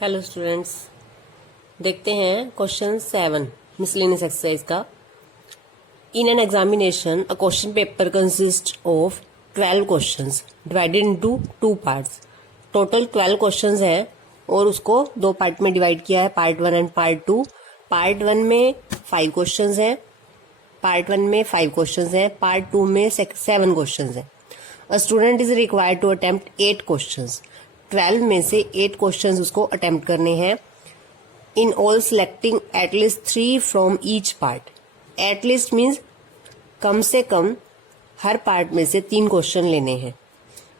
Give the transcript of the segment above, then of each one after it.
Hello students, देखते हैं question 7 miscellaneous exercise का। In an examination a question paper consist of 12 questions divided into 2 parts. Total 12 questions हैं और उसको 2 part में डिवाइड किया है, पार्ट 1 एंड पार्ट 2। पार्ट 1 में 5 क्वेश्चंस हैं, पार्ट 1 में 5 क्वेश्चंस हैं, पार्ट 2 में 7 क्वेश्चंस हैं। A student is required to attempt 8 questions. 12 में से 8 क्वेश्चंस उसको अटेम्प्ट करने हैं। In all selecting at least 3 from each part. At least means कम से कम हर पार्ट में से 3 क्वेश्चन लेने हैं।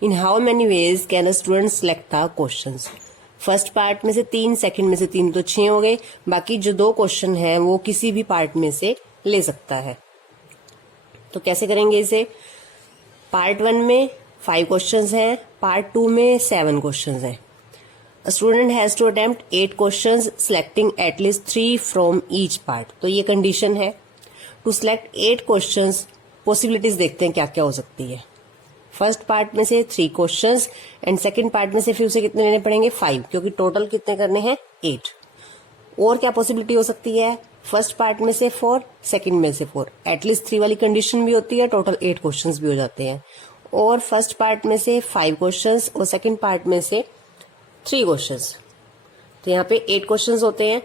In how many ways can a student select the questions. First part में से 3, सेकंड में से 3, तो 6 हो गए। बाकी जो 2 क्वेश्चन हैं वो किसी भी पार्ट में से ले सकता है। तो कैसे करेंगे इसे? पार्ट 1 में 5 क्वेश्चंस हैं, पार्ट 2 में 7 क्वेश्चंस हैं। A student has to attempt 8 questions selecting at least 3 from each part। तो ये कंडीशन है। टू सिलेक्ट 8 क्वेश्चंस, पॉसिबिलिटीज देखते हैं क्या क्या हो सकती है। फर्स्ट पार्ट में से 3 क्वेश्चंस एंड सेकंड पार्ट में से फिर उसे कितने लेने पड़ेंगे? 5, क्योंकि टोटल कितने करने हैं? 8। और क्या पॉसिबिलिटी हो सकती है? फर्स्ट पार्ट में से 4, सेकंड में से 4। एटलीस्ट 3 वाली कंडीशन भी होती है, टोटल 8 क्वेश्चंस भी हो जाते हैं। और फर्स्ट पार्ट में से 5 क्वेश्चंस और सेकंड पार्ट में से 3 क्वेश्चंस। तो यहाँ पे 8 क्वेश्चंस होते हैं।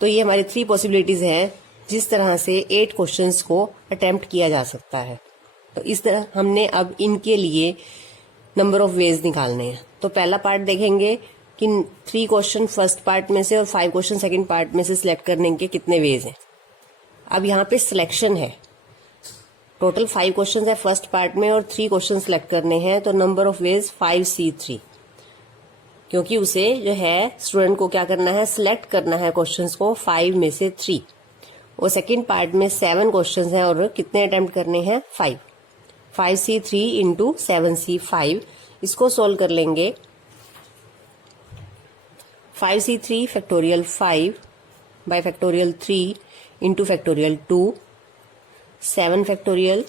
तो ये हमारी 3 पॉसिबिलिटीज हैं जिस तरह से 8 क्वेश्चंस को अटेम्प्ट किया जा सकता है। तो इस तरह हमने अब इनके लिए नंबर ऑफ वेज निकालने हैं। तो पहला पार्ट देखेंगे कि 3 क्वेश्चन फर्स्ट पार्ट में से और 5 क्वेश्चन सेकंड पार्ट में से सिलेक्ट करने के कितने वेज हैं। अब यहाँ पे सिलेक्शन है। टोटल 5 क्वेश्चन है फर्स्ट पार्ट में और 3 क्वेश्चन सिलेक्ट करने हैं। तो नंबर ऑफ वेज 5C3, क्योंकि उसे जो है स्टूडेंट को क्या करना है? सिलेक्ट करना है क्वेश्चंस को 5 में से 3। और सेकंड पार्ट में 7 क्वेश्चंस हैं और कितने अटेम्प्ट करने हैं? 5। 5C3 इंटू 7C5, इसको सोल्व कर लेंगे। 5C3 factorial 5 bye factorial 3 into factorial 2, 7 factorial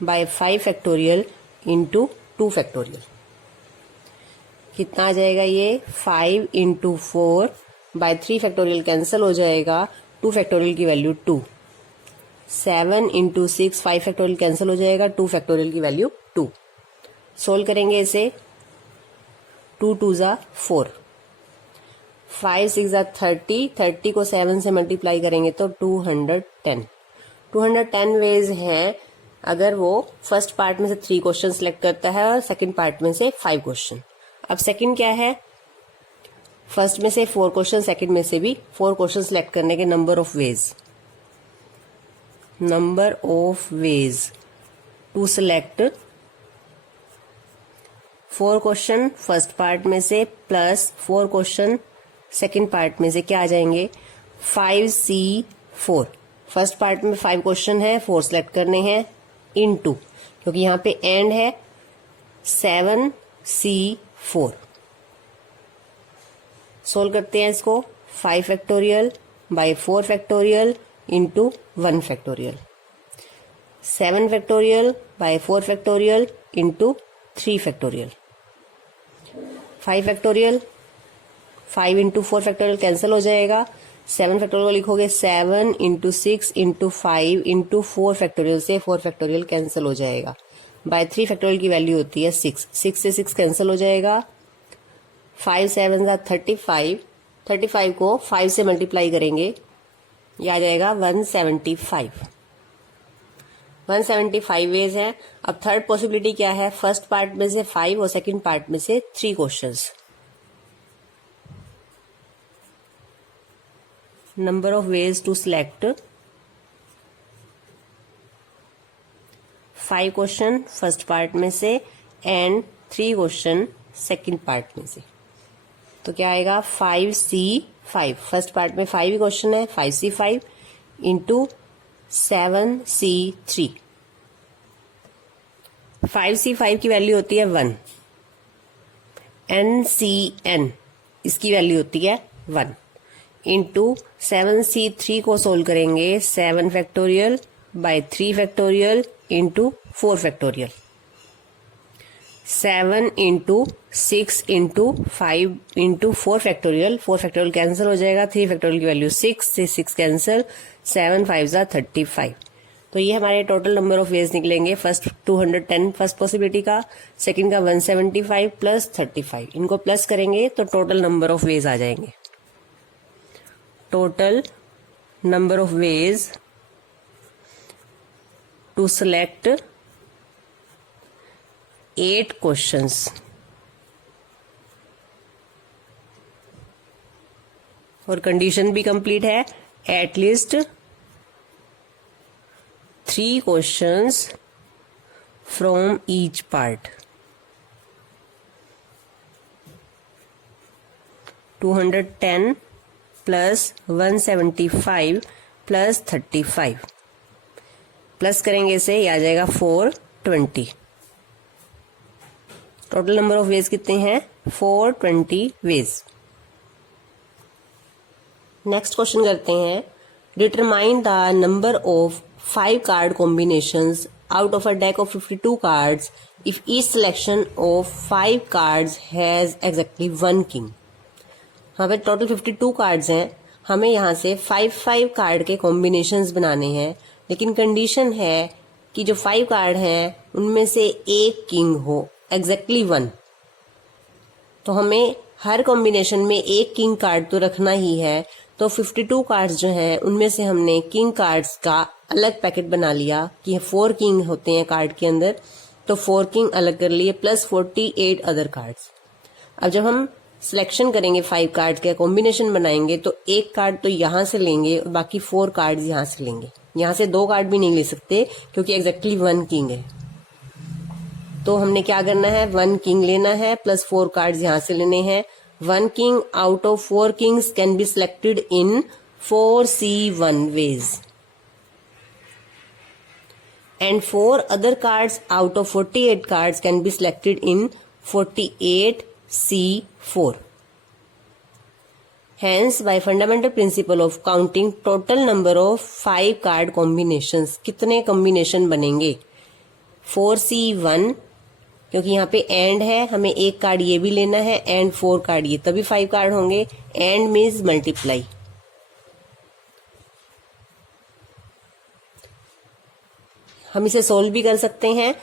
by 5 factorial into 2 factorial. कितना आ जाएगा ये? 5 इंटू 4 बाय 3 फैक्टोरियल कैंसिल हो जाएगा, 2 फैक्टोरियल की वैल्यू 2। 7 इंटू 6, 5 फैक्टोरियल कैंसिल हो जाएगा, 2 फैक्टोरियल की वैल्यू 2। सोल्व करेंगे इसे। 2 2 ज़ा 4, 5 6 ज़ा 30, 30 को 7 से मल्टीप्लाई करेंगे तो 210। 210 वेज हैं अगर वो फर्स्ट पार्ट में से 3 क्वेश्चन सिलेक्ट करता है और सेकंड पार्ट में से 5 क्वेश्चन। अब सेकंड क्या है? फर्स्ट में से 4 क्वेश्चन, सेकंड में से भी 4 क्वेश्चन सिलेक्ट करने के number of ways. Number of ways to select 4 question first part में से प्लस 4 क्वेश्चन सेकंड पार्ट में से क्या आ जाएंगे? 5C4। फर्स्ट पार्ट में 5 क्वेश्चन है, 4 सिलेक्ट करने हैं, इनटू, क्योंकि यहाँ पे एंड है, 7C4। सोल्व करते हैं इसको। 5 factorial by 4 factorial into 1 factorial, 7 factorial by 4 factorial into 3 factorial, 5 factorial, 5 into 4 factorial cancel हो जाएगा, 7 फैक्टोरियल लिखोगे 7 इंटू 6 इंटू 5 इंटू 4 फैक्टोरियल से 4 फैक्टोरियल कैंसिल हो जाएगा। बाय 3 फैक्टोरियल की वैल्यू होती है 6, 6 से 6 कैंसिल हो जाएगा। 5 7 ज़ा 35, 35 को 5 से मल्टीप्लाई करेंगे, ये आ जाएगा 175। 175 वेज है। अब थर्ड पॉसिबिलिटी क्या है? फर्स्ट पार्ट में से 5 और सेकंड पार्ट में से 3 questions. Number of ways to select 5 question first part में से एंड 3 क्वेश्चन सेकंड पार्ट में से। तो क्या आएगा? 5C5। फर्स्ट पार्ट में 5 क्वेश्चन है, 5C5 इंटू 7C3। 5C5 की वैल्यू होती है 1, NCN इसकी वैल्यू होती है 1, इंटू 7C3 को सोल्व करेंगे 7 factorial by 3 factorial into 4 factorial. 7 into 6 into 5 into 4 factorial, 4 factorial cancel हो जाएगा, 3 फैक्टोरियल की वैल्यू 6 से 6 कैंसिल, 7 5 जा 35। तो ये हमारे टोटल नंबर ऑफ वेज निकलेंगे। फर्स्ट 210 फर्स्ट पॉसिबिलिटी का, सेकंड का 175 प्लस 35, इनको प्लस करेंगे तो टोटल नंबर ऑफ वेज आ जाएंगे। Total number of ways to select 8 questions, और कंडीशन भी कंप्लीट है, at least 3 questions from each part। 210 plus 175 plus 35 plus करेंगे इसे, ये आ जाएगा 420। टोटल नंबर ऑफ वेज कितने हैं? 420 वेज। नेक्स्ट क्वेश्चन करते हैं, determine the number of 5 card combinations out of a deck of 52 cards if each selection of 5 cards has exactly 1 king। हाँ भाई, टोटल 52 कार्ड्स हैं, हमें यहाँ से 5 कार्ड के कॉम्बिनेशंस बनाने हैं, लेकिन कंडीशन है कि जो 5 कार्ड हैं उनमें से एक किंग हो, एग्जैक्टली 1। तो हमें हर कॉम्बिनेशन में एक किंग कार्ड तो रखना ही है। तो 52 कार्ड्स जो हैं उनमें से हमने किंग कार्ड्स का अलग पैकेट बना लिया कि 4 किंग होते हैं कार्ड के अंदर, तो 4 किंग अलग कर लिए प्लस 48 अदर कार्ड्स। अब जब हम सिलेक्शन करेंगे 5 कार्ड के कॉम्बिनेशन बनाएंगे तो एक कार्ड तो यहां से लेंगे और बाकी 4 कार्ड्स यहां से लेंगे। यहां से 2 कार्ड भी नहीं ले सकते क्योंकि एग्जैक्टली 1 किंग है। तो हमने क्या करना है, 1 किंग लेना है प्लस 4 कार्ड्स यहां से लेने हैं। 1 king out of 4 kings can be selected in 4C1 ways and 4 other cards out of 48 cards can be selected in 48C4। Hence, by fundamental principle of counting total number of 5 card combinations, कितने combination बनेंगे? 4C1, क्योंकि यहाँ पे and है, हमें एक card ये भी लेना है एंड 4 कार्ड ये, तभी 5 कार्ड होंगे। And means multiply. हम इसे सोल्व भी कर सकते हैं,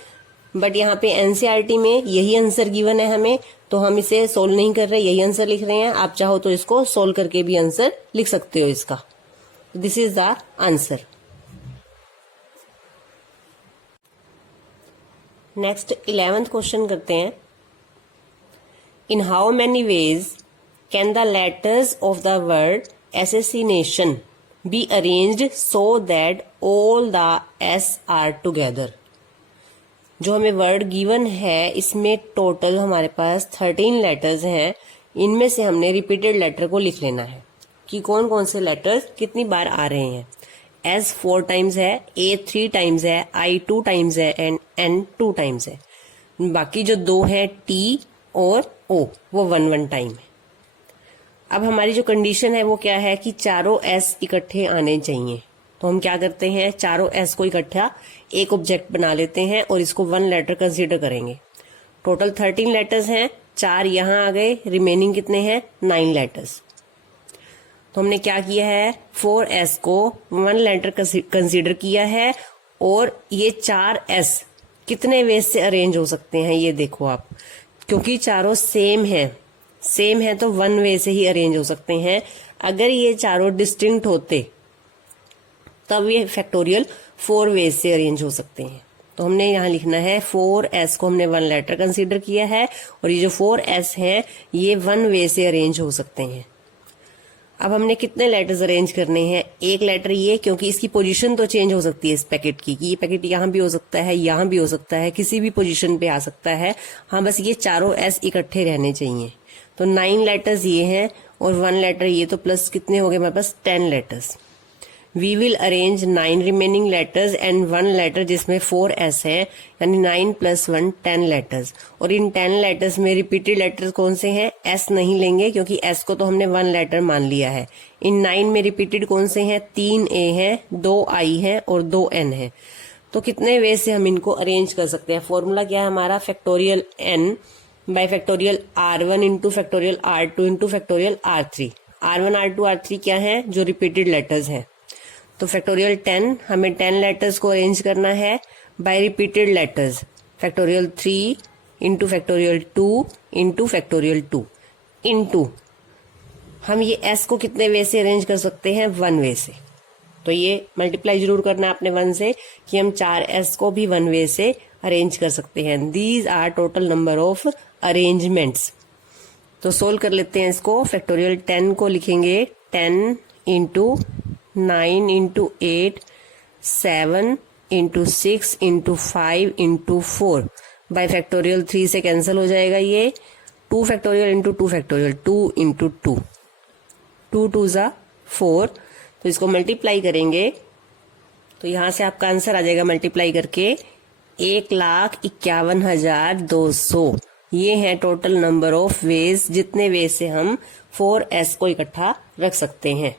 बट यहाँ पे एनसीईआरटी में यही आंसर गिवन है हमें, तो हम इसे सोल्व नहीं कर रहे, यही आंसर लिख रहे हैं। आप चाहो तो इसको सोल्व करके भी आंसर लिख सकते हो इसका। This is the answer. Next 11th question करते हैं, in how many ways can the letters of the word assassination be arranged so that all the S R together. जो हमें वर्ड गिवन है इसमें टोटल हमारे पास 13 लेटर्स हैं, इनमें से हमने रिपीटेड लेटर को लिख लेना है कि कौन कौन से लेटर्स कितनी बार आ रहे हैं। S 4 टाइम्स है, A 3 टाइम्स है, I 2 टाइम्स है एंड N 2 टाइम्स है। बाकी जो 2 है T और O वो 1 टाइम है। अब हमारी जो कंडीशन है वो क्या है कि चारों S इकट्ठे आने चाहिए। तो हम क्या करते हैं, चारों S को इकट्ठा एक ऑब्जेक्ट बना लेते हैं और इसको 1 लेटर कंसीडर करेंगे। टोटल 13 लेटर्स हैं, 4 यहां आ गए, रिमेनिंग कितने हैं, 9 लेटर्स। तो हमने क्या किया है, 4S को 1 लेटर कंसीडर किया है और ये 4S कितने वेज से अरेंज हो सकते हैं ये देखो आप, क्योंकि चारों सेम है तो 1 वे से ही अरेंज हो सकते हैं। अगर ये चारों डिस्टिंक्ट होते तब ये फैक्टोरियल 4 वेज से अरेंज हो सकते हैं। तो हमने यहाँ लिखना है 4S को हमने 1 लेटर कंसीडर किया है और ये जो 4S है ये 1 वे से अरेंज हो सकते हैं। अब हमने कितने लेटर्स अरेंज करने हैं, एक लेटर ये, क्योंकि इसकी पोजीशन तो चेंज हो सकती है इस पैकेट की, कि ये पैकेट यहाँ भी हो सकता है, यहाँ भी हो सकता है, किसी भी पोजीशन पे आ सकता है। हाँ, बस ये चारों एस इकट्ठे रहने चाहिए। तो 9 लेटर्स ये हैं और 1 लेटर ये, तो प्लस कितने हो गए हमारे पास, 10 letters. We will arrange 9 remaining letters and 1 letter जिसमें 4S है, यानी 9 + 1 10 लेटर्स। और इन 10 लेटर्स में रिपीटेड लेटर्स कौन से हैं, S नहीं लेंगे क्योंकि S को तो हमने 1 लेटर मान लिया है। इन 9 में रिपीटेड कौन से हैं, 3 A है, 2 I है और 2 N है। तो कितने वे से हम इनको अरेंज कर सकते हैं? फॉर्मूला क्या है हमारा? Factorial n bye factorial r1 into factorial r2 into factorial r3। r1 r2 r3 क्या है? जो रिपीटेड लेटर्स हैं। तो फैक्टोरियल 10, हमें 10 लेटर्स को अरेंज करना है by repeated letters. Factorial 3 into factorial 2 into factorial 2 into हम ये s को कितने वे से अरेंज कर सकते हैं? 1 वे से। तो ये मल्टीप्लाई जरूर करना है अपने 1 से कि हम 4s को भी 1 वे से अरेंज कर सकते हैं। These are total number of arrangements. तो सोल्व कर लेते हैं इसको। फैक्टोरियल 10 को लिखेंगे 10 into 9 into 8 7 into 6 into 5 into 4 by factorial 3 से कैंसिल हो जाएगा ये। 2 फैक्टोरियल इंटू 2 फैक्टोरियल 2 इंटू 2 2 2 ज़ा 4। तो इसको मल्टीप्लाई करेंगे तो यहां से आपका आंसर आ जाएगा मल्टीप्लाई करके 1,51,200। ये है टोटल नंबर ऑफ वेज, जितने वे से हम 4s को इकट्ठा रख सकते हैं।